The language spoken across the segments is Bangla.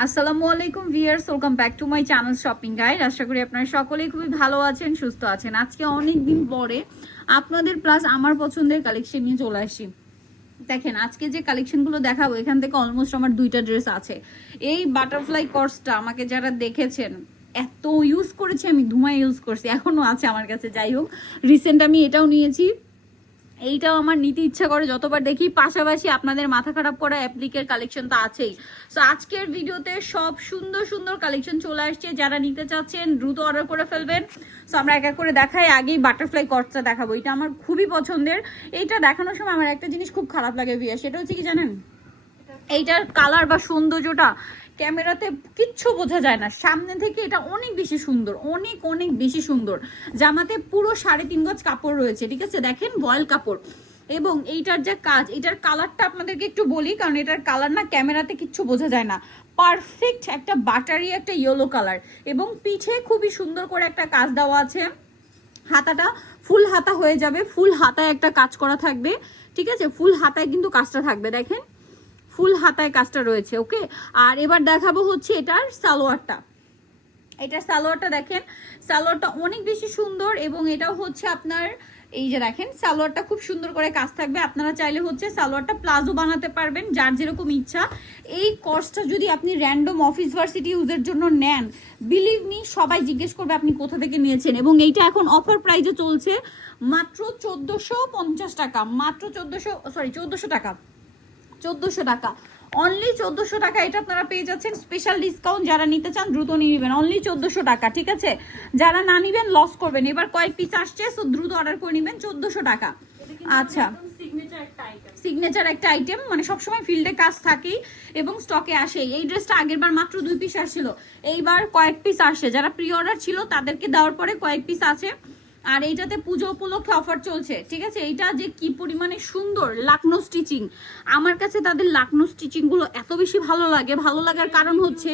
আসসালামু আলাইকুম viewers, welcome back to my channel shopping guide. আশা করি আপনারা সকলেই খুবই ভালো আছেন, সুস্থ আছেন। আজকে অনেক দিন পরে আপনাদের প্লাস আমার পছন্দের কালেকশন নিয়ে চলে আসি। দেখেন আজকে যে কালেকশনগুলো দেখাবো এখান থেকে অলমোস্ট আমার দুইটা ড্রেস আছে। এই বাটারফ্লাই কর্সটা আমাকে যারা দেখেছেন এত ইউজ করেছি, আমি ধুমায় ইউজ করছি, এখনো আছে আমার কাছে। যাই হোক, রিসেন্ট আমি এটাও নিয়েছি, এইটাও আমার নিতে ইচ্ছা করে যতবার দেখি। পাশাপাশি আপনাদের মাথা খারাপ করা অ্যাপ্লিকের কালেকশন তো আছেই। সো আজকের ভিডিওতে সব সুন্দর সুন্দর কালেকশন চলে আসছে, যারা নিতে চাচ্ছেন দ্রুত অর্ডার করে ফেলবেন। সো আমরা এক এক করে দেখাই। আগেই বাটারফ্লাই কটসটা দেখাবো, এটা আমার খুবই পছন্দের। এইটা দেখানোর সময় আমার একটা জিনিস খুব খারাপ লাগে ভিয়া, সেটা হচ্ছে কি জানেন, এইটার কালার বা সৌন্দর্যটা ক্যামেরাতে কিচ্ছু বোঝা যায় না, সামনে থেকে এটা অনেক বেশি সুন্দর, অনেক অনেক বেশি সুন্দর। জামাতে পুরো 3.5 গজ কাপড় রয়েছে, ঠিক আছে, দেখেন ভয়েল কাপড়। এবং এইটার যে কাজ, এটার কালারটা আপনাদেরকে একটু বলি, কারণ এটার কালার না ক্যামেরাতে কিচ্ছু বোঝা যায় না। পারফেক্ট একটা বাটারি একটা ইয়েলো কালার, এবং পিঠে খুবই সুন্দর করে একটা কাজ দেওয়া আছে। হাতাটা ফুল হাতা হয়ে যাবে, ফুল হাতায় একটা কাজ করা থাকবে, ঠিক আছে, ফুল হাতায় কিন্তু কাজটা থাকবে, দেখেন ফুল হাতায় কাজটা রয়েছে। ওকে, আর এবার দেখাবো হচ্ছে এটার সালোয়ারটা। এটার সালোয়ারটা দেখেন, সালোয়ারটা অনেক বেশি সুন্দর, এবং এটাও হচ্ছে আপনার এই যে দেখেন সালোয়ারটা খুব সুন্দর করে কাজ থাকবে। আপনারা চাইলে হচ্ছে সালোয়ারটা প্লাজো বানাতে পারবেন, যার যেরকম ইচ্ছা। এই কোর্সটা যদি আপনি র্যান্ডম অফিস ভার্সিটি ইউজের জন্য নেন, বিলিভ মি সবাই জিজ্ঞেস করবে আপনি কোথা থেকে নিয়েছেন। এবং এইটা এখন অফার প্রাইজে চলছে মাত্র 1450 টাকা, মাত্র 1400 টাকা, 1400 টাকা, অনলি 1400 টাকা। এটা আপনারা পেয়ে যাচ্ছেন স্পেশাল ডিসকাউন্ট। যারা নিতে চান দ্রুত নিয়ে নেবেন, অনলি 1400 টাকা, ঠিক আছে। যারা না নিবেন লস করবেন। এবার কয়েক পিস আসছে, সো দ্রুত অর্ডার করে নেবেন, 1400 টাকা। আচ্ছা, সিগনেচার একটা আইটেম, মানে সবসময় ফিল্ডে কাজ থাকেই এবং স্টকে আসেই। এই ড্রেসটা আগের বার মাত্র 2 পিস আসছিল, এইবার কয়েক পিস আসে। যারা প্রি অর্ডার ছিল তাদেরকে দেওয়ার পরে কয়েক পিস আছে। আর এইটাতে পুজো উপলক্ষে অফার চলছে, ঠিক আছে। এইটা যে কি পরিমাণে সুন্দর লাকনো স্টিচিং, আমার কাছে তাদের লাকনো স্টিচিং গুলো এত বেশি ভালো লাগে। ভালো লাগার কারণ হচ্ছে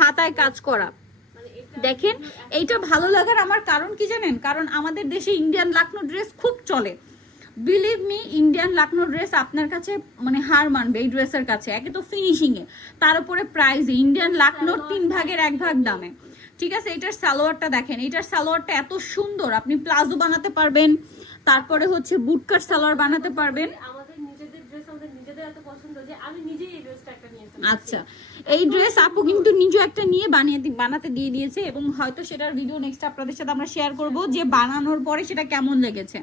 হাতায় কাজ করা। দেখেন এইটা ভালো লাগার আমার কারণ কি জানেন, কারণ আমাদের দেশে ইন্ডিয়ান লাকনো ড্রেস খুব চলে। Believe me, Indian Lucknow dress আপনার কাছে মানে হার মানবে এই ড্রেসের কাছে। একে তো ফিনিশিং এ, তার উপরে প্রাইসে ইন্ডিয়ান লাকনোর 3 ভাগের 1 ভাগ দামে, ঠিক আছে। এটার সালোয়ারটা দেখেন, এটার সালোয়ারটা এত সুন্দর, আপনি প্লাজো বানাতে পারবেন, তারপরে হচ্ছে বুটকাট সালোয়ার বানাতে পারবেন। আমাদের নিজেদের ড্রেস আমাদের নিজেদের এত পছন্দ যে আমি নিজেই এই ড্রেসটা একটা নিয়েছি। আচ্ছা, এই ড্রেস আপু কিন্তু নিজে একটা নিয়ে বানাতে দিয়ে দিয়েছে, এবং হয়তো সেটার ভিডিও নেক্সট আপনাদের সাথে আমরা শেয়ার করব যে বানানোর পরে সেটা কেমন লেগেছে।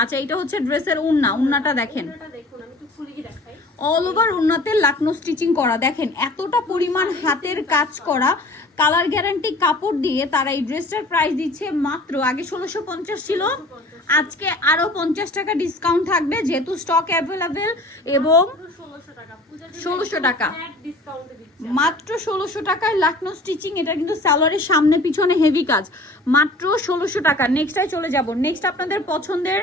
আচ্ছা, এটা হচ্ছে ড্রেসের ওড়নাটা দেখেন, দেখুন আমি একটু খুলে কি দেখাই। অল ওভার ওড়নাতে লাকনো স্টিচিং করা, দেখেন এতটা পরিমাণ হাতের কাজ করা, কালার গ্যারান্টি কাপড় দিয়ে তারা এই ড্রেসটার প্রাইস দিচ্ছে মাত্র, আগে 1650 ছিল, আজকে আরো 50 টাকা ডিসকাউন্ট থাকবে যেহেতু স্টক অ্যাভেলেবেল। এবং 1600 টাকা, মাত্র 1600 টাকায় লাকনো স্টিচিং। এটা কিন্তু সালোয়ারের সামনে পিছনে হেভি কাজ, মাত্র 1600 টাকা। নেক্সটটাই চলে যাব। নেক্সট আপনাদের পছন্দের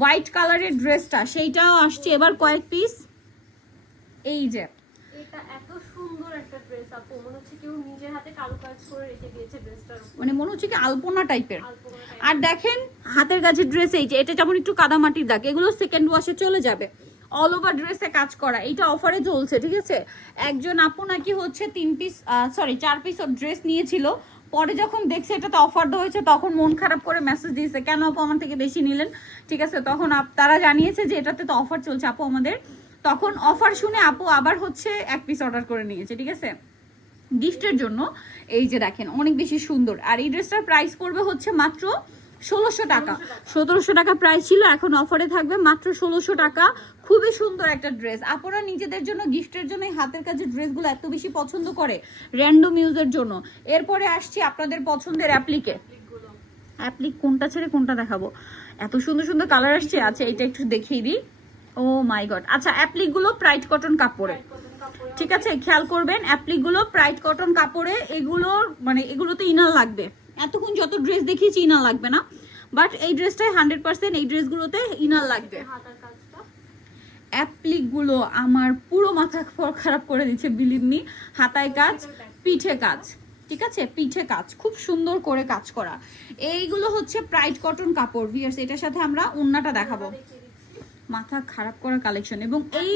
হোয়াইট কালারের ড্রেসটা, সেইটাও আসছে এবার কয়েক পিস। এই যে এটা এত সুন্দর একটা ড্রেস আপু, মনে হচ্ছে কেউ নিজের হাতে কারুকাজ করে রেখে দিয়েছে ড্রেসটার, মানে মনে হচ্ছে কি আলপনা টাইপের। আর দেখেন হাতের কাছের ড্রেস, এই যে এটা যেমন একটু কাদামাটির দাগ, এগুলো সেকেন্ড ওয়াশে চলে যাবে। অল ওভার ড্রেসে কাজ করা, এইটা অফারে চলছে, ঠিক আছে। একজন আপু নাকি হচ্ছে 4 পিস ড্রেস নিয়েছিল, পরে যখন দেখছে এটাতে অফার দেওয়া হয়েছে তখন মন খারাপ করে মেসেজ দিয়েছে, কেন আপু আমার থেকে বেশি নিলেন, ঠিক আছে। তখন তারা জানিয়েছে যে এটাতে তো অফার চলছে আপু আমাদের, তখন অফার শুনে আপু আবার হচ্ছে 1 পিস অর্ডার করে নিয়েছে, ঠিক আছে, গিফটের জন্য। এই যে দেখেন অনেক বেশি সুন্দর। আর এই ড্রেসটার প্রাইস পড়বে হচ্ছে মাত্র 1600 টাকা, 1700 টাকা প্রাইস ছিল, এখন অফারে থাকবে মাত্র 1600 টাকা। খুবই সুন্দর একটা ড্রেস, আপনারা নিজেদের জন্য গিফটের জন্য এই হাতের কাজের ড্রেসগুলো এত বেশি পছন্দ করে র্যান্ডম ইউজের জন্য। এরপরে আসছি আপনাদের পছন্দের অ্যাপ্লিক কোনটা ছেড়ে কোনটা দেখাবো, এত সুন্দর সুন্দর কালার আসছে। আচ্ছা, এটা একটু দেখিয়ে দিই। ও মাই গড, আচ্ছা অ্যাপ্লিক গুলো প্রাইড কটন কাপড়ে, ঠিক আছে, খেয়াল করবেন অ্যাপ্লিক গুলো প্রাইড কটন কাপড়ে। এগুলোর মানে এগুলোতে ইনার লাগবে, এতক্ষণ যত ড্রেস দেখিয়েছি ইনার লাগবে না, বাট এই ড্রেসটাই 100% এই ড্রেসগুলোতে ইনার লাগবে। অ্যাপ্লিক গুলো আমার পুরো মাথা খারাপ করে দিচ্ছে, বিলিভ মি। হাতায় কাজ, পিঠে কাজ, ঠিক আছে, পিঠে কাজ খুব সুন্দর করে কাজ করা। এইগুলো হচ্ছে প্রাইড কটন কাপড় ভিউয়ার্স। এটার সাথে আমরা ওড়নাটা দেখাবো, মাথা খারাপ করা কালেকশন। এবং এই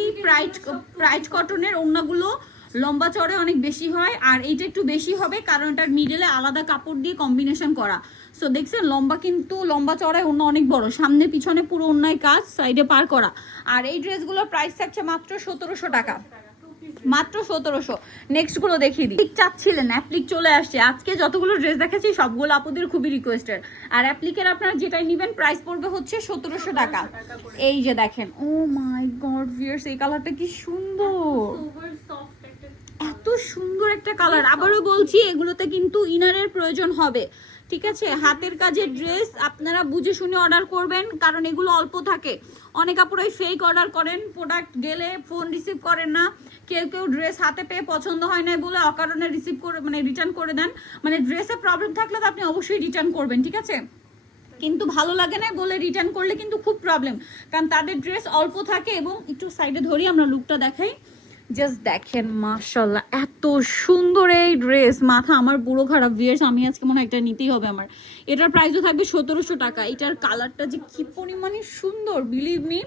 প্রাইড কটনের ওড়নাগুলো লম্বা চড়ে অনেক বেশি হয়, আর এইটা একটু বেশি হবে কারণ এটার মিডলে আলাদা কাপড় দিয়ে কম্বিনেশন করা। সো দেখছেন লম্বা কিন্তু লম্বা চড়ায় অন্য অনেক বড়, সামনে পিছনে পুরো অন্যায় কাজ, সাইডে পার করা। আর এই ড্রেসগুলোর প্রাইস থাকছে মাত্র 1700 টাকা, মাত্র 1700। নেক্সট গুলো দেখিয়ে দিই। চাচ্ছিলেন অ্যাপ্লিক চলে আসছে, আজকে যতগুলো ড্রেস দেখাচ্ছি সবগুলো আপুদের খুবই রিকোয়েস্টেড। আর অ্যাপ্লিকের আপনারা যেটাই নেবেন প্রাইস পড়বে হচ্ছে 1700 টাকা। এই যে দেখেন, ও মাই গড ভিউয়ার্স, এই কালারটা কি সুন্দর, এত সুন্দর একটা কালার। আবারও বলছি এগুলোতে কিন্তু ইনারের প্রয়োজন হবে, ঠিক আছে? হাতের কাজের ড্রেস আপনারা বুঝে শুনে অর্ডার করবেন, কারণ এগুলো অল্প থাকে। অনেক আপুরাই ফেক অর্ডার করেন, প্রোডাক্ট গেলে ফোন রিসিভ করেন না, কেউ কেউ ড্রেস হাতে পেয়ে পছন্দ হয় না বলে অকারণে রিসিভ করে মানে রিটার্ন করে দেন। মানে ড্রেসে প্রবলেম থাকলে তো আপনি অবশ্যই রিটার্ন করবেন, ঠিক আছে? কিন্তু ভালো লাগে না বলে রিটার্ন করলে কিন্তু খুব প্রবলেম, কারণ তাদের ড্রেস অল্প থাকে। এবং একটু সাইডে ধরি, আমরা লুকটা দেখাই। জাস্ট দেখেন মাশাআল্লাহ, এত সুন্দর এই ড্রেস, মাথা আমার পুরো খারাপ ভিউয়ার্স। আমি আজকে মনে হয় একটা নিতেই হবে আমার। এটার প্রাইসও থাকবে 1700 টাকা। এটার কালারটা যে কি পরিমাণে সুন্দর, বিলিভ মি,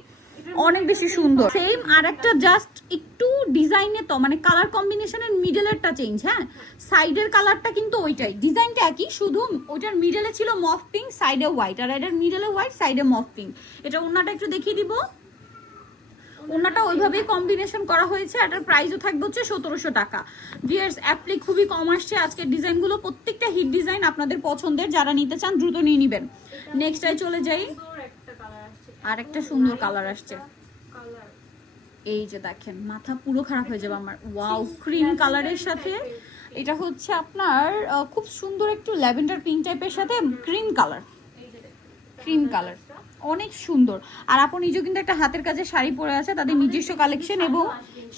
অনেক বেশি সুন্দর। সেম আর একটা জাস্ট একটু ডিজাইনে তো মানে কালার কম্বিনেশনের মিডলেরটা চেঞ্জ, হ্যাঁ সাইডের কালারটা কিন্তু ওইটাই, ডিজাইনটা একই, শুধু ওইটার মিডলে ছিল মফ পিঙ্ক, সাইডে হোয়াইট, আর এটার মিডলে হোয়াইট, সাইডে মফ পিঙ্ক। এটা ওন্নাটা একটু দেখিয়ে দিব, ওন্নাটা ওইভাবেই কম্বিনেশন করা হয়েছে। এটার প্রাইসও থাকবে হচ্ছে 1700 টাকা। ভিউয়ার্স অ্যাপ্লিক খুবই কম আসছে আজকের ডিজাইনগুলো, প্রত্যেকটা হিট ডিজাইন আপনাদের পছন্দের, যারা নিতে চান দ্রুত নিয়ে নেবেন। নেক্সটটাই চলে যাই, আর একটা সুন্দর কালার আসছে। এই যে দেখেন, মাথা পুরো খারাপ হয়ে যাবে আমার। ওয়াও, ক্রিম কালারের সাথে এটা হচ্ছে আপনার খুব সুন্দর একটু ল্যাভেন্ডার পিঙ্ক টাইপের সাথে ক্রিম কালার, ক্রিম কালার অনেক সুন্দর। আর আপু নিজেও কিন্তু একটা হাতের কাজে শাড়ি পরে আছে, তাদের নিজস্ব কালেকশন, এবং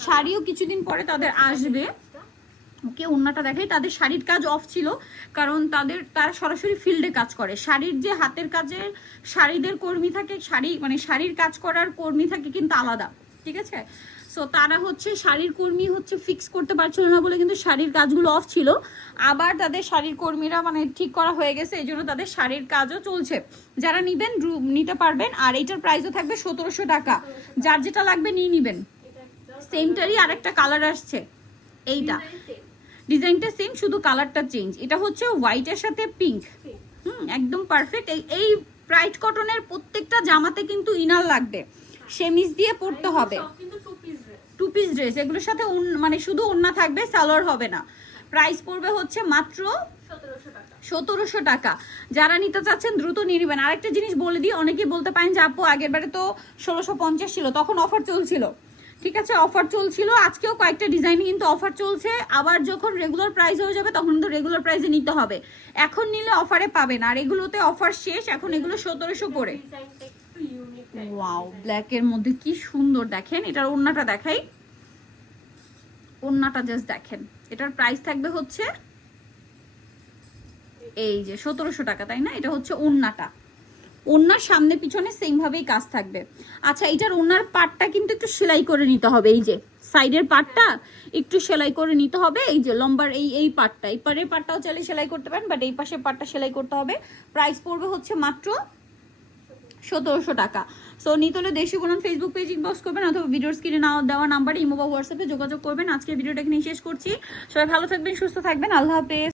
শাড়িও কিছুদিন পরে তাদের আসবে। ওকে, ওন্নাটা দেখাই। তাদের শাড়ির কাজ অফ ছিল কারণ তারা সরাসরি ফিল্ডে কাজ করে। শাড়ির যে হাতের কাজের শাড়িদের কর্মী থাকে, শাড়ি মানে শাড়ির কাজ করার কর্মী থাকে কিন্তু আলাদা, ঠিক আছে? সো তারা হচ্ছে শাড়ির কর্মী হচ্ছে ফিক্স করতে পারছিল না বলে কিন্তু শাড়ির কাজগুলো অফ ছিল। আবার তাদের শাড়ির কর্মীরা মানে ঠিক করা হয়ে গেছে, এই জন্য তাদের শাড়ির কাজও চলছে। যারা নিবেন নিতে পারবেন। আর এইটার প্রাইসও থাকবে 1700 টাকা। যার যেটা লাগবে নিয়ে নিবেন। সেমটারই আরেকটা কালার আসছে, এইটা ডিজাইনটা সেম, শুধু কালারটা চেঞ্জ। এটা হচ্ছে হোয়াইটের সাথে পিঙ্ক, একদম পারফেক্ট। এই ব্রাইট কটনের প্রত্যেকটা জামাতে কিন্তু ইনার লাগবে, সেমিজ দিয়ে পরতে হবে। টু পিস ড্রেস, এগুলোর সাথে মানে শুধু ওন্না থাকবে, সালোয়ার হবে না। প্রাইস পড়বে হচ্ছে মাত্র 1700 টাকা। যারা নিতে চাচ্ছেন দ্রুত নিয়ে নেবেন। আরেকটা জিনিস বলে দিই, অনেকেই বলতে পারেন যে আপু আগের বারে তো 1650 ছিল, তখন অফার চলছিল, ঠিক আছে? অফার চলছিল, আজকেও কয়েকটা ডিজাইনে কিন্তু অফার চলছে। আবার যখন রেগুলার প্রাইস হয়ে যাবে তখন কিন্তু রেগুলার প্রাইসে নিতে হবে, এখন নিলে অফারে পাবেন। আর এগুলোতে অফার শেষ, এখন এগুলো 1700 করে। ওয়াও, ব্ল্যাক এর মধ্যে কি সুন্দর, দেখেন। এটার ওন্নাটা দেখাই, ওন্নাটা জাস্ট দেখেন। এটার প্রাইস থাকবে হচ্ছে এই যে 1700 টাকা, তাই না? এটা হচ্ছে ওন্নাটা, ওন্নার সামনে পিছনে সেম ভাবেই কাজ থাকবে। আচ্ছা, এটার ওন্নার পার্টটা কিন্তু একটু সেলাই করে নিতে হবে, এই যে সাইডের পার্টটা একটু সেলাই করে নিতে হবে। এই যে লম্বার এই পার্টটা, এই পারের পার্টটাও চাইলে সেলাই করতে পারেন, বাট এই পাশের পার্টটা সেলাই করতে হবে। প্রাইস পড়বে হচ্ছে মাত্র 1700 টাকা। সো নিতে হলে দেশি বোনান ফেসবুক পেজ ইনবক্স করবেন, অথবা ভিডিওর স্ক্রিনে দেওয়া নাম্বারে ইমো বা হোয়াটসঅ্যাপে যোগাযোগ করবেন। আজকে ভিডিওটা এখানে শেষ করছি। সবাই ভালো থাকবেন, সুস্থ থাকবেন, আল্লাহ হাফেজ।